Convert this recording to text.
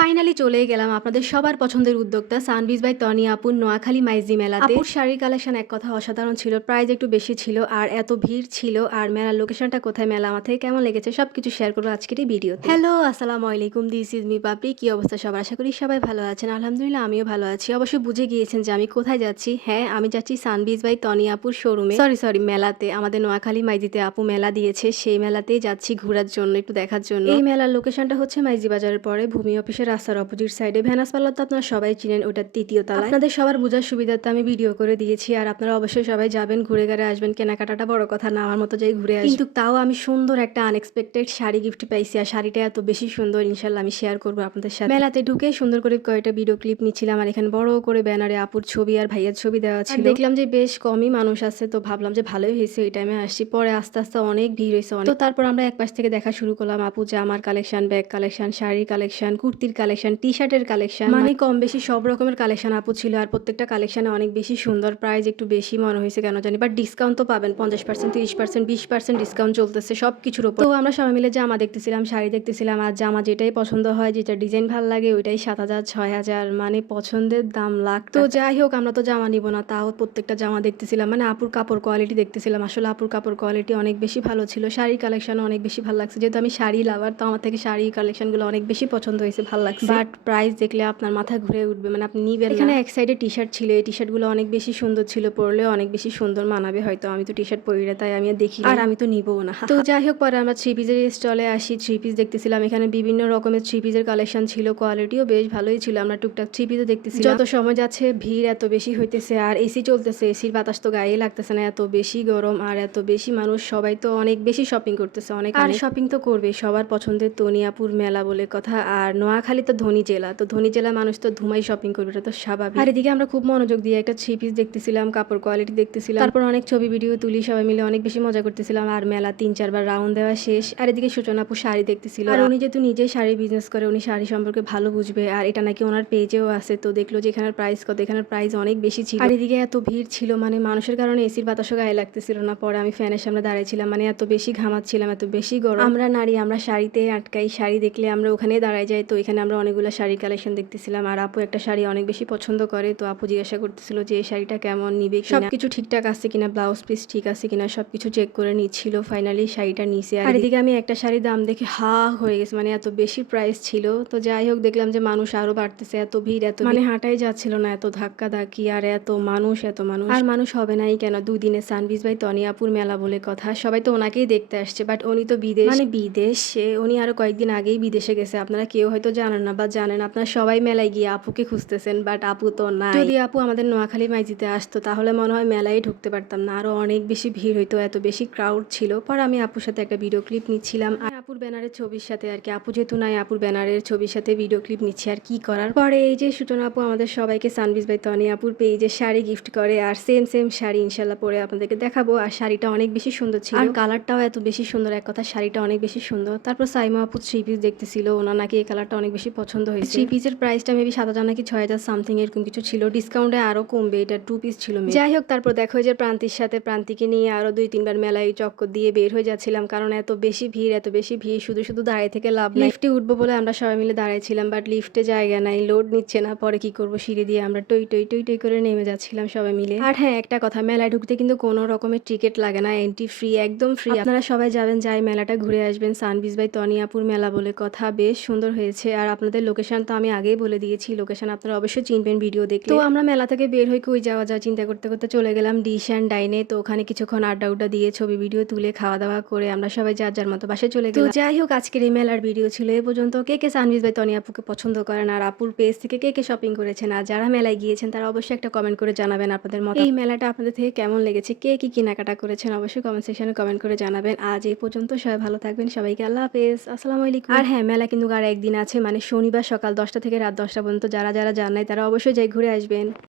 Finally চলেই গেলাম আপনাদের সবার পছন্দের উদ্যোক্তা সানবিজ বাই তনি আপুর নোয়াখালী মাইজি মেলাতে। আপুর শাড়ির কালেকশন এক কথা অসাধারণ ছিল, প্রাইস একটু বেশি ছিল আর এত ভিড় ছিল। আর মেলার লোকেশনটা কোথায়, মেলা আমার থেকে কেমন লেগেছে সবকিছু শেয়ার করবো আজকের এই ভিডিওতে। হ্যালো, আসসালামু আলাইকুম, দিস ইজ মি পাপড়ি। কি অবস্থা সবার? আশা করি সবাই ভালো আছেন। আলহামদুলিল্লাহ আমিও ভালো আছি। অবশ্যই বুঝে গিয়েছেন যে আমি কোথায় যাচ্ছি। হ্যাঁ, আমি যাচ্ছি সানবিজ বাই তনি আপুর শোরুমে, সরি মেলাতে। আমাদের নোয়াখালী মাইজিতে আপু মেলা দিয়েছে, সেই মেলাতেই যাচ্ছি ঘোরার জন্য, একটু দেখার জন্য। এই মেলার লোকেশনটা হচ্ছে মাইজি বাজারের পরে ভূমি অফিসের রাস্তার অপোজিট সাইডে। ভেনাস পার্লার তো আপনারা সবাই চিনেন, ওটা তৃতীয় তলায়। আপনাদের সবার বোঝার সুবিধার্থে আমি ভিডিও করে দিয়েছি, আর আপনারা অবশ্যই সবাই যাবেন, ঘুরে ঘুরে আসবেন। কেনাকাটাটা বড় কথা না, আমার মতো যাই ঘুরে আসি। কিন্তু তাও আমি সুন্দর একটা আনএক্সপেক্টেড শাড়ি গিফট পাইছি, আর শাড়িটা এত বেশি সুন্দর, ইনশাল্লাহ আমি শেয়ার করবো আপনাদের সাথে। মেলাতে ঢুকে সুন্দর করে কয়েকটা ভিডিও ক্লিপ নিচ্ছিলাম, আর এখানে বড় করে ব্যানারে আপুর ছবি আর ভাইয়ার ছবি দেওয়া ছিল। দেখলাম যে বেশ কমই মানুষ আছে, তো ভাবলাম যে ভালোই হয়েছে এই টাইমে আসছি। পরে আস্তে আস্তে অনেক ভিড় হয়েছে। তো তারপর আমরা এক পাশ থেকে দেখা শুরু করলাম। আপু জামার কালেকশন, ব্যাগ কালেকশন, শাড়ির কালেকশন, কুর্তির কালেকশন, টি শার্টের কালেকশন, মানে কম বেশি সব রকমের কালেকশন আপু ছিল। আর প্রত্যেকটা কালেকশনে অনেক বেশি সুন্দর, প্রাইস একটু বেশি মনে হয়েছে কেন জানি, বাট ডিসকাউন্ট তো পাবেন 50%, 30%, 20% ডিসকাউন্ট চলতেছে সব কিছুর উপর। তো আমরা সবাই মিলে জামা দেখতেছিলাম, শাড়ি দেখতেছিলাম, আর জামা যেটাই পছন্দ হয়, যেটা ডিজাইন ভালো লাগে ওইটাই 7,000 6,000, মানে পছন্দের দাম লাখ। তো যাই হোক, আমরা তো জামা নিব না, তাও প্রত্যেকটা জামা দেখতেছিলাম, মানে আপুর কাপড় কোয়ালিটি দেখতেছিলাম। আসলে আপুর কাপড় কোয়ালিটি অনেক বেশি ভালো ছিল। শাড়ির কালেকশনও অনেক বেশি ভালো লাগছে, যেহেতু আমি শাড়ি লাভার, তো আমার থেকে শাড়ির কালেকশনগুলো অনেক বেশি পছন্দ হয়েছে, ভালো লাগছে। বাট প্রাইস দেখলে আপনার মাথা ঘুরে উঠবে, মানে আপনি নিবেন না। এখানে এক সাইডে টি শার্ট ছিল, এই টি শার্টগুলো অনেক বেশি সুন্দর ছিল, পরলেও অনেক বেশি সুন্দর মানাবে হয়তো। আমি তো টি শার্ট পরি না, তাই আমি দেখি আর আমি তো নিবও না। তো যাই হোক, পরে আমরা থ্রি পিসের স্টলে আসি, থ্রি পিস দেখতেছিলাম। এখানে বিভিন্ন রকমের থ্রি পিসের কালেকশন ছিল, কোয়ালিটিও বেশ ভালোই ছিল। আমরা টুকটাক থ্রি পিসও দেখতেছি। যত সময় যাচ্ছে ভিড় এত বেশি হইতেছে, আর এসি চলতেছে, এসির বাতাস তো গায়ে লাগতেছে না, এত বেশি গরম আর এত বেশি মানুষ। সবাই তো অনেক বেশি শপিং করতেছে, অনেক। আর শপিং তো করবে, সবার পছন্দের তনিয়াপুর মেলা বলে কথা। আর নোয়াখালী তো ধনী জেলা, তো ধনী জেলা মানুষ তো ধুমাই শপিং করবে, এটা তো স্বাভাবিক। আর এদিকে আমরা খুব মনোযোগ দিয়ে একটা থ্রি পিস দেখতেছিলাম, কাপড় কোয়ালিটি দেখতেছিলাম, তারপর অনেক ছবি ভিডিও তুলি, সবাই মিলে অনেক বেশি মজা করতেছিলাম। আর মেলা 3-4 বার রাউন্ড দেওয়া শেষ। আর এদিকে সূচনা আপু শাড়ি দেখতেছিল, আর উনি যেহেতু নিজেই শাড়ি বিজনেস করে, উনি শাড়ি সম্পর্কে ভালো বুঝবে, আর এটা নাকি ওনার পেজেও আছে। তো দেখলো যে এখানের প্রাইস কত, এখানের প্রাইস অনেক বেশি ছিল। আর এদিকে এত ভিড় ছিল, মানে মানুষের কারণে এসির বাতাসও গায়ে লাগতেছিল না। পরে আমি ফ্যানের সামনে দাঁড়াইছিলাম, মানে এত বেশি ঘামাচ্ছিলাম, এত বেশি গরম। আমরা নারী, আমরা শাড়িতে আটকাই, শাড়ি দেখলে আমরা ওখানে দাঁড়ায় যাই। তো এখানে আমরা অনেকগুলো শাড়ি কালেকশন দেখতেছিলাম, আর আপু একটা শাড়ি অনেক বেশি পছন্দ করে। তো আপু জিজ্ঞাসা করতেছিল যে এই শাড়িটা কেমন, নিবে কিনা, সবকিছু ঠিকঠাক আছে কিনা, ব্লাউজ পিস ঠিক আছে কিনা, সবকিছু চেক করে নিচ্ছিল। ফাইনালি শাড়িটা নিছে। আর এদিকে আমি একটা শাড়ির দাম দেখে হা হয়ে গেছে, মানে এত বেশি প্রাইস ছিল। তো যাই হোক, দেখলাম যে মানুষ আরো বাড়তেছে, এত ভিড়, এত মানে হাঁটাই যাচ্ছিল না, এত ধাক্কা ধাক্কি, আর এত মানুষ, এত মানুষ। আর মানুষ হবে নাই কেন, 2 দিনে সানবিজ বাই তনিয়াপুর মেলা বলে কথা, সবাই তো ওনাকেই দেখতে আসছে। বাট উনি তো বিদেশ, মানে বিদেশে, উনি আরো কয়েকদিন আগেই বিদেশে গেছে। আপনারা কেউ হয়তো জানেন না, বা জানেন, আপনারা সবাই মেলায় গিয়ে আপুকে খুঁজতেছেন, বাট আপু তো নাই। যদি আপু আমাদের নোয়াখালী মাইজিতে আসতো, তাহলে মনে হয় মেলায় ঢুকতে পারতাম না, আরো অনেক বেশি ভিড় হইতো, এত বেশি ক্রাউড ছিল। পর আমি আপুর সাথে একটা ভিডিও ক্লিপ নিচ্ছিলাম, আর আপুর ব্যানারের ছবির সাথে আর কি। আপু যেহেতু নাই, আপুর ব্যানারের ছবির সাথে ভিডিও ক্লিপ নিচ্ছি, আর কি করার। পরে এই যে সূচনা আপু আমাদের সবাইকে সানবিজ বাই তনি আপুর পেজে শাড়ি গিফট করে, আর সেম সেম শাড়ি ইনশাল্লাহ পরে আপনাদেরকে দেখাবো। আর শাড়িটা অনেক বেশি সুন্দর ছিল, আর কালারটাও এত বেশি সুন্দর, এক কথা শাড়িটা অনেক বেশি সুন্দর। তারপর সাইমা আপু থ্রি পিস দেখতেছিল, ওনার নাকি এই কালারটা অনেক বেশি পছন্দ হয়েছে। থ্রি পিসের প্রাইসটা মেবি 7,000 নাকি 6,000 সামথিং এরকম কিছু ছিল, ডিসকাউন্টে আরো কমবে, এটা 2 পিস ছিল। যাই হোক, তারপর দেখো যে প্রান্তির সাথে, প্রান্তিকে নিয়ে আরো 2-3 বার মেলায় চক্কর দিয়ে বের হয়ে যাচ্ছিলাম, কারণ এত বেশি ভিড়, এত বেশি ভিড়, শুধু শুধু দাঁড়িয়ে থেকে লাভ নাই। লিফটে উঠবো বলে আমরা সবাই মিলে দাঁড়াইছিলাম, বাট লিফটে জায়গা নাই, লোড নিচ্ছে না। পরে কি করবো, সিঁড়ি দিয়ে আমরা টই টই টই টই করে নেমে যাচ্ছিলাম সবাই মিলে। আর হ্যাঁ, একটা কথা, মেলায় ঢুকতে কিন্তু কোনো রকমের টিকিট লাগে না, এন্ট্রি ফ্রি, একদম ফ্রি। আপনারা সবাই যাবেন, যাই মেলাটা ঘুরে আসবেন। সানবিজ বাই তনিয়াপুর মেলা বলে কথা, বেশ সুন্দর হয়েছে। আর আপনাদের লোকেশন তো আমি আগেই বলে দিয়েছি, লোকেশন আপনারা অবশ্যই চিনবেন ভিডিও দেখলে। তো আমরা মেলা থেকে বের হয়ে কই যাওয়া যায় চিন্তা করতে করতে চলে গেলাম ডিশ অ্যান্ড ডাইনে। তো ওখানে কিছুক্ষণ আড্ডা উড্ডা দিয়ে ছবি ভিডিও তুলে খাওয়া দাওয়া করে আমরা সবাই যার যার মতো বাসায় চলে গেলাম। তো যাই হোক, আজকের এই মেলার ভিডিও ছিল এ পর্যন্ত। কে কে সানবিজ বাই তনি আপুকে পছন্দ করেন, আর আপুর পেজ থেকে কে কে শপিং করেছেন, আর যারা মেলায় গিয়েছেন তারা অবশ্যই একটা কমেন্ট করে জানাবেন আপনাদের মত। এই মেলাটা আপনাদের থেকে কেমন লেগেছে, কে কি কেনাকাটা করেছেন, অবশ্যই কমেন্ট সেকশনে কমেন্ট করে জানাবেন। আজ এই পর্যন্ত, সবাই ভালো থাকবেন, সবাইকে আল্লাহ হাফেজ, আসসালামু আলাইকুম। আর হ্যাঁ, মেলা কিন্তু আর একদিন আছে, মানে শনিবার সকাল 10টা থেকে রাত 10টা পর্যন্ত। যারা যারা যান নাই তারা অবশ্যই যাই ঘুরে আসবেন।